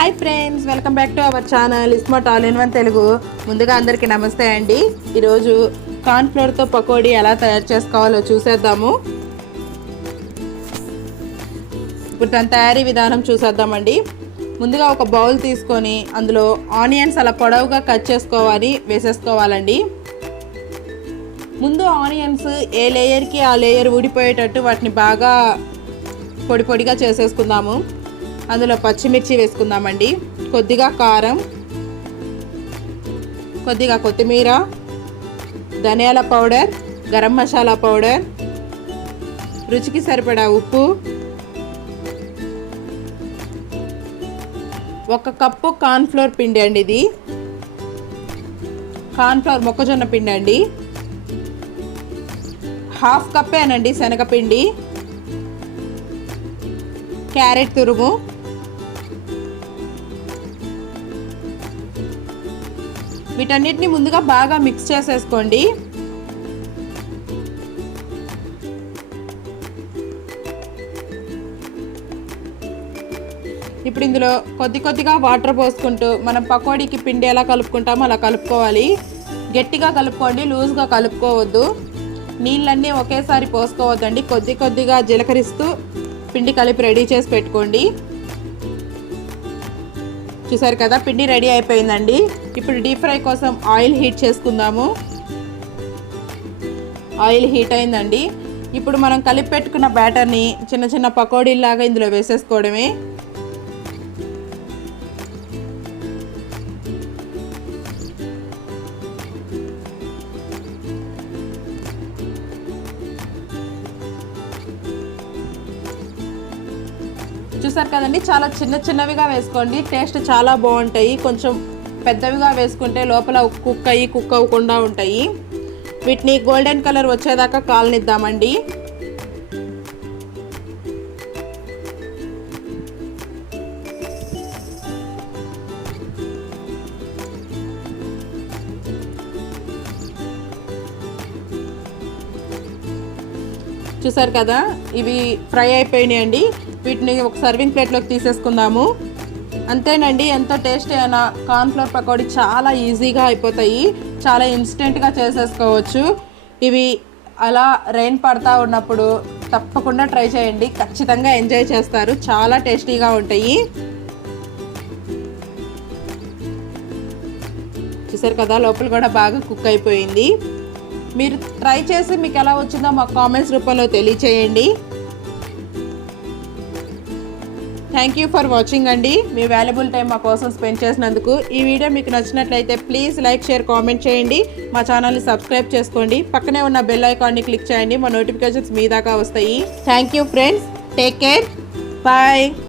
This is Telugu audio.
Hi friends welcome back to our channel iSmart all in one Telugu ముందుగా అందరికీ నమస్తే అండి. ఈరోజు కార్న్ఫ్లోర్తో పకోడీ ఎలా తయారు చేసుకోవాలో చూసేద్దాము. ఇప్పుడు దాని తయారీ విధానం చూసేద్దామండి. ముందుగా ఒక బౌల్ తీసుకొని అందులో ఆనియన్స్ అలా పొడవుగా కట్ చేసుకోవాలి వేసేసుకోవాలండి. ముందు ఆనియన్స్ ఏ లేయర్కి ఆ లేయర్ ఊడిపోయేటట్టు వాటిని బాగా పొడి పొడిగా చేసేసుకుందాము. అందులో పచ్చిమిర్చి వేసుకుందామండి. కొద్దిగా కారం కొద్దిగా కొత్తిమీర ధనియాల పౌడర్ గరం మసాలా పౌడర్ రుచికి సరిపడా ఉప్పు ఒక కప్పు కార్న్ఫ్లోర్ పిండి అండి ఇది. కార్న్ఫ్లోర్ మొక్కజొన్న పిండి అండి. హాఫ్ కప్పేనండి శనగపిండి. క్యారెట్ తురుము. వీటన్నిటిని ముందుగా బాగా మిక్స్ చేసేసుకోండి. ఇప్పుడు ఇందులో కొద్ది కొద్దిగా వాటర్ పోసుకుంటూ మనం పకోడీకి పిండి ఎలా కలుపుకుంటామో అలా కలుపుకోవాలి. గట్టిగా కలుపుకోండి లూజ్గా కలుపుకోవద్దు. నీళ్ళన్నీ ఒకేసారి పోసుకోవద్దండి. కొద్ది కొద్దిగా జీలకరిస్తూ పిండి కలిపి రెడీ చేసి పెట్టుకోండి. చూసారు కదా పిండి రెడీ అయిపోయిందండి. ఇప్పుడు డీప్ ఫ్రై కోసం ఆయిల్ హీట్ చేసుకుందాము. ఆయిల్ హీట్ అయిందండి. ఇప్పుడు మనం కలిపి పెట్టుకున్న బ్యాటర్ని చిన్న చిన్న పకోడీలాగా ఇందులో వేసేసుకోవడమే. చూసారు కదండి చాలా చిన్న చిన్నవిగా వేసుకోండి. టేస్ట్ చాలా బాగుంటాయి. కొంచెం పెద్దవిగా వేసుకుంటే లోపల కుక్ అయ్యి కుక్ అవ్వకుండా ఉంటాయి. వీటిని గోల్డెన్ కలర్ వచ్చేదాకా కాలనిద్దామండి. చూసారు కదా? ఇవి ఫ్రై అయిపోయినాయి అండి వీటిని ఒక సర్వింగ్ ప్లేట్లోకి తీసేసుకుందాము. అంతేనండి ఎంతో టేస్టీ అయిన కార్న్ఫ్లవర్ పకోడీ చాలా ఈజీగా అయిపోతాయి. చాలా ఇన్స్టెంట్గా చేసేసుకోవచ్చు. ఇవి అలా రెయిన్ పడతా ఉన్నప్పుడు తప్పకుండా ట్రై చేయండి. ఖచ్చితంగా ఎంజాయ్ చేస్తారు. చాలా టేస్టీగా ఉంటాయి. చూసారు కదా? లోపల కూడా బాగా కుక్ అయిపోయింది. మీరు ట్రై చేసి మీకు ఎలా వచ్చిందో మాకు కామెంట్స్ రూపంలో తెలియచేయండి. థ్యాంక్ యూ ఫర్ వాచింగ్ అండి. మీ వాల్యుబుల్ టైం మా కోసం స్పెండ్ చేసినందుకు. ఈ వీడియో మీకు నచ్చినట్లయితే ప్లీజ్ లైక్ షేర్ కామెంట్ చేయండి. మా ఛానల్ని సబ్స్క్రైబ్ చేసుకోండి. పక్కనే ఉన్న బెల్ ఐకాన్ని క్లిక్ చేయండి. మా నోటిఫికేషన్స్ మీ దాకా వస్తాయి. Thank you friends take care bye